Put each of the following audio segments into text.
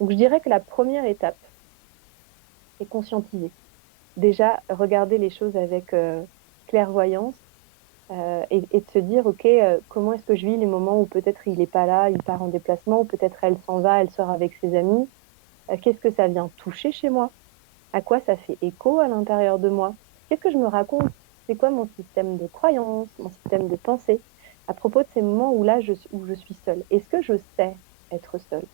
Donc, je dirais que la première étape est conscientiser. Déjà, regarder les choses avec clairvoyance et de se dire, OK, comment est-ce que je vis les moments où peut-être il n'est pas là, il part en déplacement, ou peut-être elle s'en va, elle sort avec ses amis. Qu'est-ce que ça vient toucher chez moi? À quoi ça fait écho à l'intérieur de moi? Qu'est-ce que je me raconte? C'est quoi mon système de croyance, mon système de pensée à propos de ces moments où là, où je suis seule? Est-ce que je sais être seule?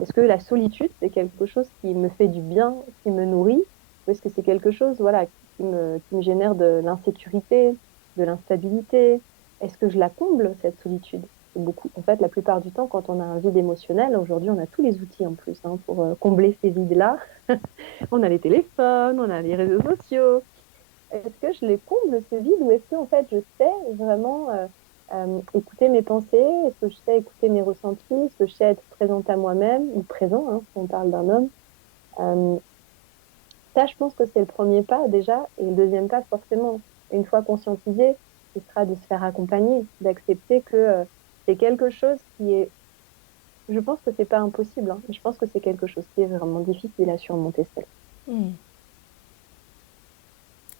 Est-ce que la solitude, c'est quelque chose qui me fait du bien, qui me nourrit? Ou est-ce que c'est quelque chose, voilà, qui me génère de l'insécurité, de l'instabilité? Est-ce que je la comble, cette solitude? Beaucoup. En fait, la plupart du temps, quand on a un vide émotionnel, aujourd'hui, on a tous les outils en plus pour combler ces vides-là. On a les téléphones, on a les réseaux sociaux. Est-ce que je les comble, ce vide, ou est-ce que en fait je sais vraiment écouter mes pensées? Est-ce que je sais écouter mes ressentis? Est-ce que je sais être présente à moi-même ou présent, hein, si on parle d'un homme? Euh, Ça, je pense que c'est le premier pas déjà. Et le deuxième pas, forcément, une fois conscientisé, ce sera de se faire accompagner, d'accepter que c'est quelque chose qui est. Je pense que c'est pas impossible, hein, mais je pense que c'est quelque chose qui est vraiment difficile à surmonter seul. Hmm.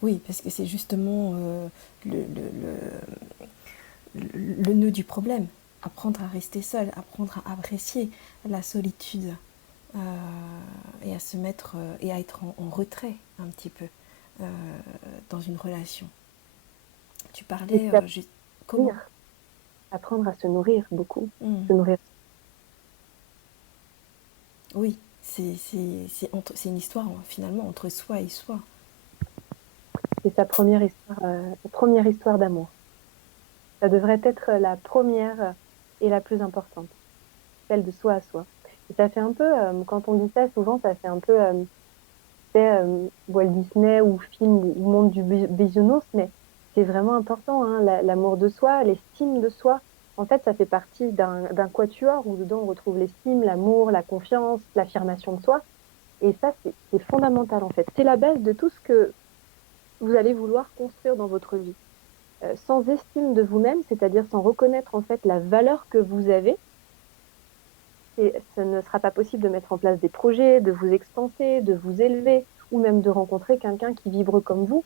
Oui, parce que c'est justement le, le, le nœud du problème. Apprendre à rester seul, apprendre à apprécier la solitude euh, et à se mettre et à être en retrait un petit peu euh, dans une relation. Tu Et parlais puis juste comment. apprendre à se nourrir beaucoup, Hmm. se nourrir. Oui, c'est une histoire finalement entre soi et soi. C'est sa première histoire d'amour. Ça devrait être la première et la plus importante, celle de soi à soi. Et ça fait un peu, quand on dit ça souvent, ça fait un peu, c'est Walt Disney ou film ou monde du bisounours, mais c'est vraiment important, hein, l'amour de soi, l'estime de soi. En fait, ça fait partie d'un quatuor où dedans on retrouve l'estime, l'amour, la confiance, l'affirmation de soi. Et ça, c'est fondamental en fait. C'est la base de tout ce que vous allez vouloir construire dans votre vie. Sans estime de vous-même, c'est-à-dire sans reconnaître en fait la valeur que vous avez, ce ne sera pas possible de mettre en place des projets, de vous expanser, de vous élever, ou même de rencontrer quelqu'un qui vibre comme vous.